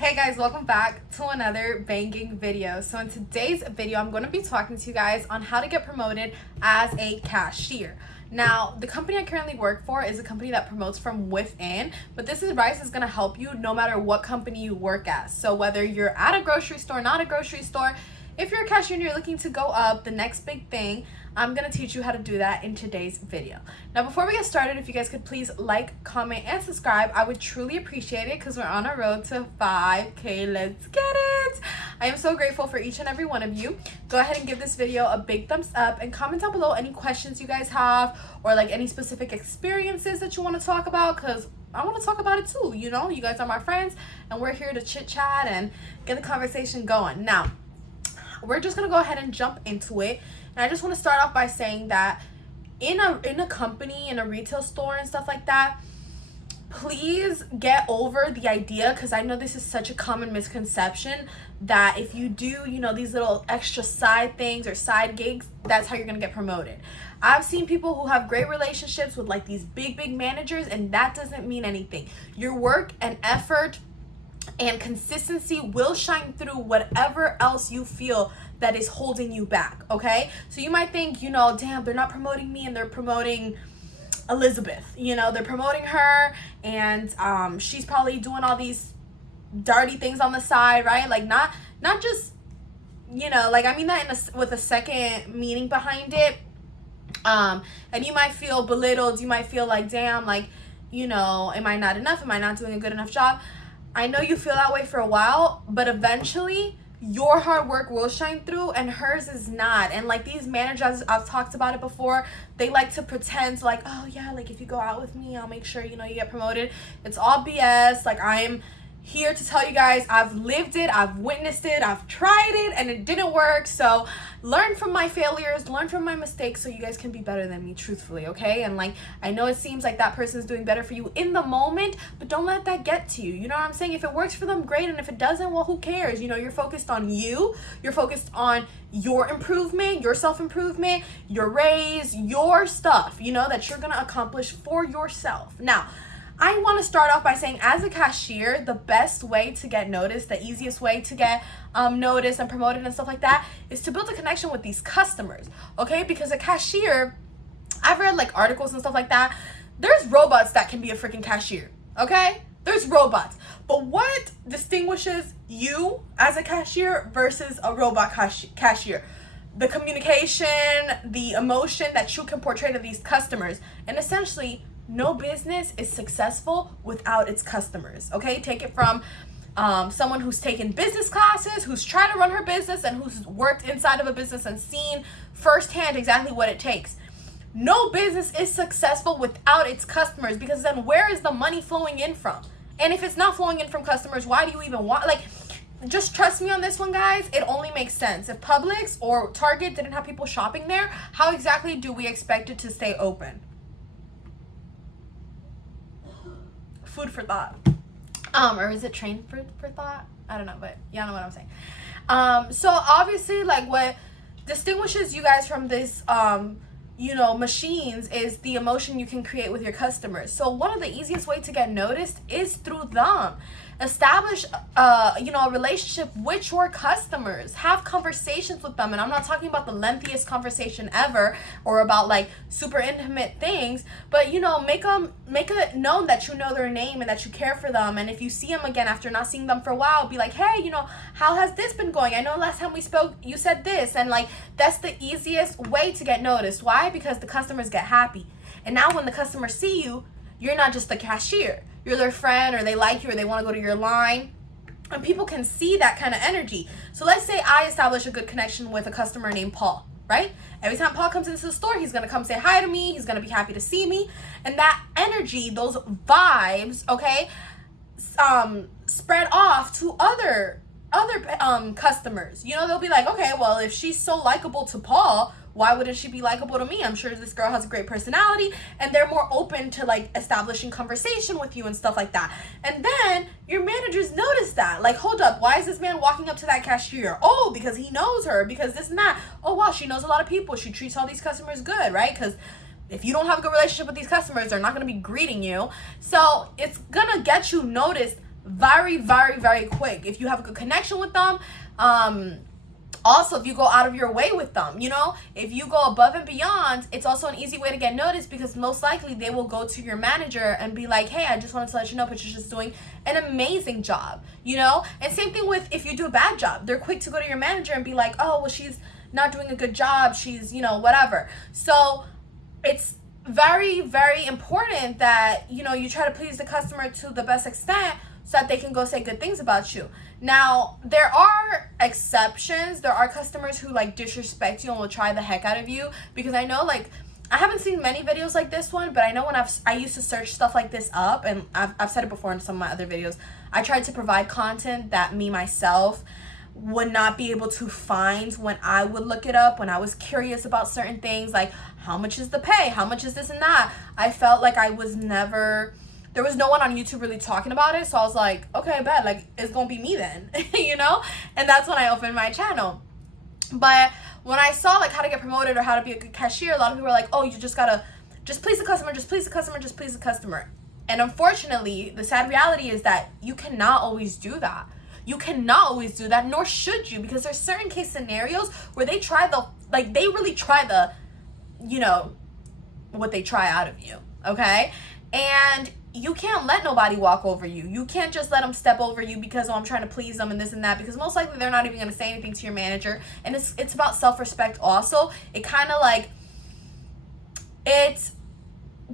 Hey guys, welcome back to another banging video. So in today's video, I'm going to be talking to you guys on how to get promoted as a cashier. Now, the company I currently work for is a company that promotes from within, but this advice is going to help you no matter what company you work at. So whether you're at a grocery store, not a grocery store, if you're a cashier and you're looking to go up, the next big thing, I'm going to teach you how to do that in today's video. Now, before we get started, if you guys could please like, comment, and subscribe, I would truly appreciate it because we're on a road to 5K. Let's get it! I am so grateful for each and every one of you. Go ahead and give this video a big thumbs up and comment down below any questions you guys have or like any specific experiences that you want to talk about, because I want to talk about it too. You know, you guys are my friends and we're here to chit chat and get the conversation going. Now, we're just going to go ahead and jump into it. And I just want to start off by saying that in a company, in a retail store and stuff like that, please get over the idea, because I know this is such a common misconception, that if you do, you know, these little extra side things or side gigs, that's how you're going to get promoted. I've seen people who have great relationships with like these big managers, and that doesn't mean anything. Your work and effort and consistency will shine through whatever else you feel that is holding you back, okay? So you might think, you know, damn, they're not promoting me and they're promoting Elizabeth. You know, they're promoting her and she's probably doing all these dirty things on the side, right? Like not just, you know, like I mean that with a second meaning behind it. And you might feel belittled. You might feel like, damn, like, you know, am I not enough? Am I not doing a good enough job? I know you feel that way for a while, but eventually your hard work will shine through and hers is not. And like these managers, I've talked about it before, they like to pretend like, oh yeah, like if you go out with me, I'll make sure, you know, you get promoted. It's all BS. Like I am here to tell you guys, I've lived it, I've witnessed it, I've tried it, and it didn't work. So learn from my failures, learn from my mistakes so you guys can be better than me, truthfully, okay? And like, I know it seems like that person's doing better for you in the moment, but don't let that get to you. You know what I'm saying? If it works for them, great. And if it doesn't, well, who cares? You know, you're focused on you. You're focused on your improvement, your self-improvement, your raise, your stuff, you know, that you're going to accomplish for yourself. Now, I want to start off by saying, as a cashier, the best way to get noticed, the easiest way to get noticed and promoted and stuff like that is to build a connection with these customers, okay? Because a cashier, I've read like articles and stuff like that, there's robots that can be a freaking cashier, okay? There's robots. But what distinguishes you as a cashier versus a robot cashier? The communication, the emotion that you can portray to these customers, and essentially, no business is successful without its customers, okay? Take it from someone who's taken business classes, who's tried to run her business, and who's worked inside of a business and seen firsthand exactly what it takes. No business is successful without its customers, because then where is the money flowing in from? And if it's not flowing in from customers, why do you even want, like, just trust me on this one, guys. It only makes sense. If Publix or Target didn't have people shopping there, how exactly do we expect it to stay open? Food for thought. Or is it train food for thought? I don't know, but y'all know what I'm saying. So obviously, like, what distinguishes you guys from this you know, machines is the emotion you can create with your customers. So one of the easiest way to get noticed is through them. Establish you know, a relationship with your customers. Have conversations with them, and I'm not talking about the lengthiest conversation ever or about like super intimate things, but you know, make it known that you know their name and that you care for them. And if you see them again after not seeing them for a while, be like, hey, you know, how has this been going? I know last time we spoke you said this. And like, that's the easiest way to get noticed. Why? Because the customers get happy, and now when the customers see you, you're not just the cashier. You're their friend, or they like you, or they want to go to your line. And people can see that kind of energy. So let's say I establish a good connection with a customer named Paul, right? Every time Paul comes into the store, he's going to come say hi to me. He's going to be happy to see me. And that energy, those vibes, okay, spread off to other customers. You know, they'll be like, okay, well, if she's so likable to Paul, why wouldn't she be likable to me? I'm sure this girl has a great personality, and they're more open to like establishing conversation with you and stuff like that. And then your managers notice that, like, hold up, why is this man walking up to that cashier? Oh, because he knows her, because this and that. Oh wow, she knows a lot of people, she treats all these customers good, right? Because if you don't have a good relationship with these customers, they're not going to be greeting you. So it's going to get you noticed very, very, very quick if you have a good connection with them. Also, if you go out of your way with them, you know, if you go above and beyond, it's also an easy way to get noticed, because most likely they will go to your manager and be like, hey, I just wanted to let you know Patricia's doing an amazing job, you know. And same thing with if you do a bad job, they're quick to go to your manager and be like, oh, well, she's not doing a good job, she's, you know, whatever. So it's very, very important that, you know, you try to please the customer to the best extent so that they can go say good things about you. Now, there are exceptions. There are customers who like disrespect you and will try the heck out of you, because I know, like, I haven't seen many videos like this one, but I know when I used to search stuff like this up, and I've said it before in some of my other videos, I tried to provide content that me myself would not be able to find when I would look it up, when I was curious about certain things, like how much is the pay, how much is this and that. I felt like there was no one on YouTube really talking about it, so I was like, okay, bet, like, it's gonna be me then, you know? And that's when I opened my channel. But when I saw, like, how to get promoted or how to be a good cashier, a lot of people were like, oh, you just gotta, just please the customer, just please the customer, just please the customer. And unfortunately, the sad reality is that you cannot always do that. You cannot always do that, nor should you, because there's certain case scenarios where they really try the, you know, what they try out of you, okay? And you can't let nobody walk over you. You can't just let them step over you because, oh, I'm trying to please them and this and that, because most likely they're not even going to say anything to your manager. And it's about self-respect also. It kind of like, it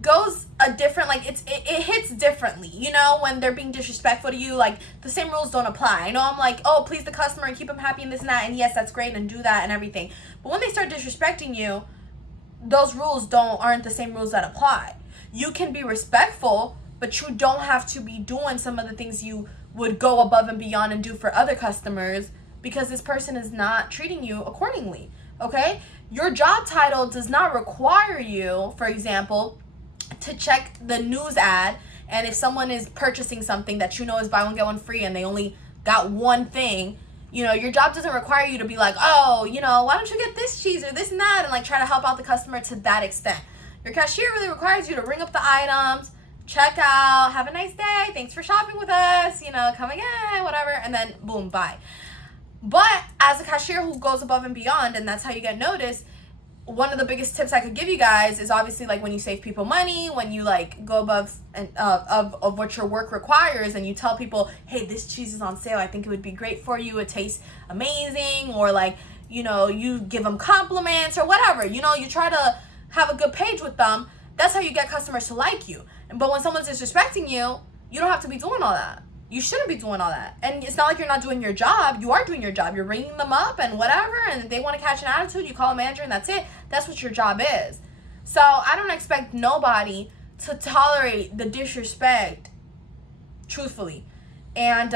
goes a different, like, it hits differently, you know, when they're being disrespectful to you. Like, the same rules don't apply. I know I'm like, oh, please the customer and keep them happy and this and that, and yes, that's great, and do that and everything. But when they start disrespecting you, those rules aren't the same rules that apply. You can be respectful, but you don't have to be doing some of the things you would go above and beyond and do for other customers, because this person is not treating you accordingly, okay? Your job title does not require you, for example, to check the news ad, and if someone is purchasing something that you know is buy one, get one free, and they only got one thing, you know, your job doesn't require you to be like, oh, you know, why don't you get this cheese or this and that, and like try to help out the customer to that extent. Your cashier really requires you to ring up the items, check out, have a nice day, thanks for shopping with us, you know, come again, whatever, and then boom, bye. But as a cashier who goes above and beyond, and that's how you get noticed, one of the biggest tips I could give you guys is obviously like when you save people money, when you like go above and of what your work requires, and you tell people, hey, this cheese is on sale, I think it would be great for you, it tastes amazing, or like, you know, you give them compliments or whatever, you know, you try to have a good page with them. That's how you get customers to like you. But when someone's disrespecting you, you don't have to be doing all that. You shouldn't be doing all that. And it's not like you're not doing your job. You are doing your job. You're ringing them up and whatever, and if they want to catch an attitude, you call a manager and that's it. That's what your job is. So I don't expect nobody to tolerate the disrespect, truthfully. And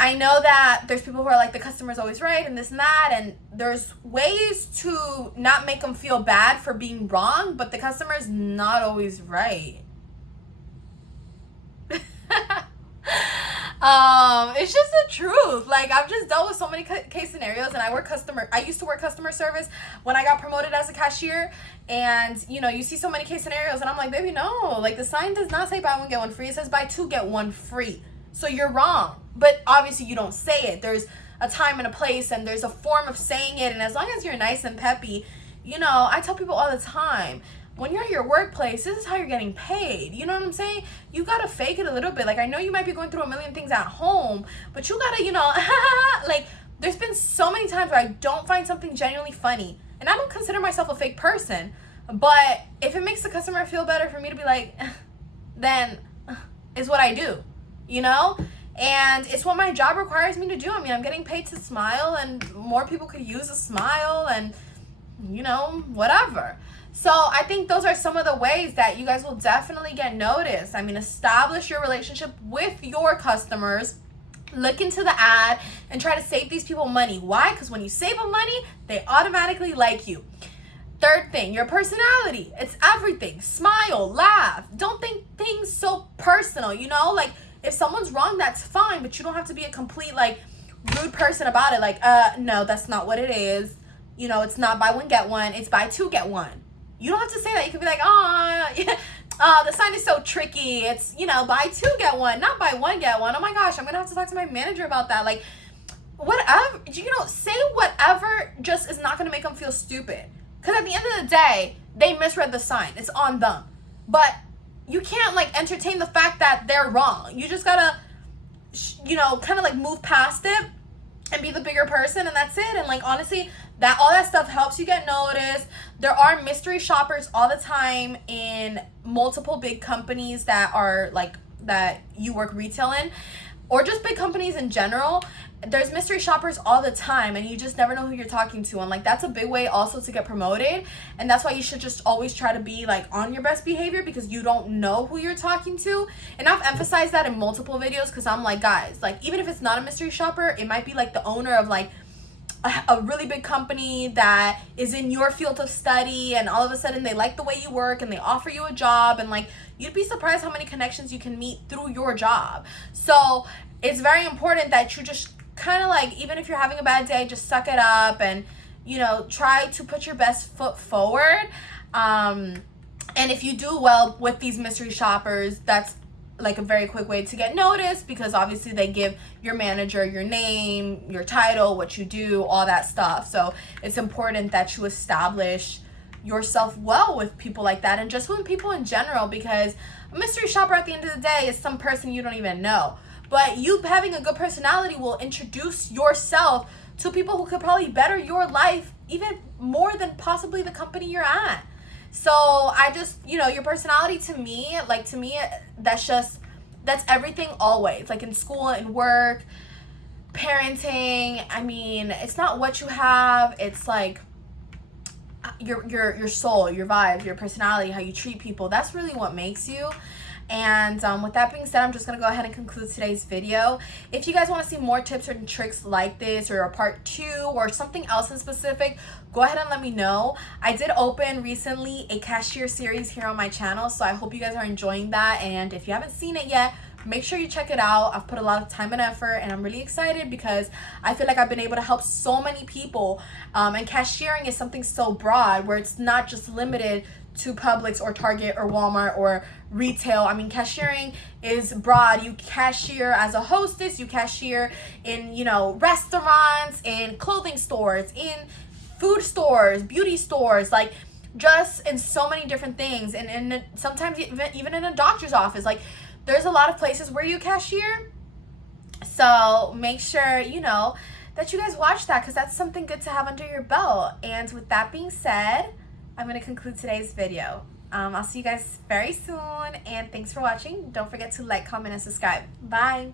I know that there's people who are like, the customer's always right and this and that, and there's ways to not make them feel bad for being wrong, but the customer's not always right. It's just the truth. Like, I've just dealt with so many case scenarios, and I used to work customer service when I got promoted as a cashier, and you know, you see so many case scenarios, and I'm like, baby, no, like the sign does not say buy one get one free, it says buy two get one free. So you're wrong. But obviously you don't say it. There's a time and a place, and there's a form of saying it, and as long as you're nice and peppy, you know, I tell people all the time, when you're at your workplace, this is how you're getting paid. You know what I'm saying? You gotta fake it a little bit. Like, I know you might be going through a million things at home, but you gotta, you know, like, there's been so many times where I don't find something genuinely funny, and I don't consider myself a fake person, but if it makes the customer feel better for me to be like, then is what I do, you know? And it's what my job requires me to do. I mean, I'm getting paid to smile, and more people could use a smile, and, you know, whatever. So I think those are some of the ways that you guys will definitely get noticed. I mean, establish your relationship with your customers. Look into the ad and try to save these people money. Why? Because when you save them money, they automatically like you. Third thing, your personality. It's everything. Smile, laugh. Don't think things so personal, you know? Like, if someone's wrong, that's fine, but you don't have to be a complete, like, rude person about it. Like, no, that's not what it is. You know, it's not buy one, get one. It's buy two, get one. You don't have to say that. You can be like, oh, oh, the sign is so tricky. It's, you know, buy two, get one, not buy one, get one. Oh my gosh, I'm going to have to talk to my manager about that. Like, whatever, you know, say whatever just is not going to make them feel stupid. Because at the end of the day, they misread the sign. It's on them. But you can't, like, entertain the fact that they're wrong. You just got to, you know, kind of, like, move past it and be the bigger person, and that's it. And, like, honestly, that all that stuff helps you get noticed. There are mystery shoppers all the time in multiple big companies that are, like, that you work retail in, or just big companies in general. There's mystery shoppers all the time, and you just never know who you're talking to. And, like, that's a big way also to get promoted. And that's why you should just always try to be, like, on your best behavior, because you don't know who you're talking to. And I've emphasized that in multiple videos, because I'm like, guys, like, even if it's not a mystery shopper, it might be, like, the owner of, like, a really big company that is in your field of study, and all of a sudden they like the way you work and they offer you a job, and, like, you'd be surprised how many connections you can meet through your job. So it's very important that you just kind of, like, even if you're having a bad day, just suck it up and, you know, try to put your best foot forward. And if you do well with these mystery shoppers, that's like a very quick way to get noticed, because obviously they give your manager your name, your title, what you do, all that stuff. So it's important that you establish yourself well with people like that, and just with people in general, because a mystery shopper at the end of the day is some person you don't even know. But you having a good personality will introduce yourself to people who could probably better your life even more than possibly the company you're at. So I just, you know, your personality to me, that's everything always. Like in school and work, parenting, I mean, it's not what you have, it's like your soul, your vibes, your personality, how you treat people. That's really what makes you. And with that being said, I'm just going to go ahead and conclude today's video. If you guys want to see more tips and tricks like this, or a part 2 or something else in specific, go ahead and let me know. I did open recently a cashier series here on my channel, so I hope you guys are enjoying that. And if you haven't seen it yet, make sure you check it out. I've put a lot of time and effort, and I'm really excited because I feel like I've been able to help so many people. And cashiering is something so broad, where it's not just limited to Publix or Target or Walmart or retail. I mean, cashiering is broad. You cashier as a hostess, you cashier in, you know, restaurants, in clothing stores, in food stores, beauty stores, like just in so many different things. And sometimes even in a doctor's office, like there's a lot of places where you cashier. So make sure, you know, that you guys watch that, because that's something good to have under your belt. And with that being said, I'm going to conclude today's video. I'll see you guys very soon, and thanks for watching. Don't forget to like, comment, and subscribe. Bye.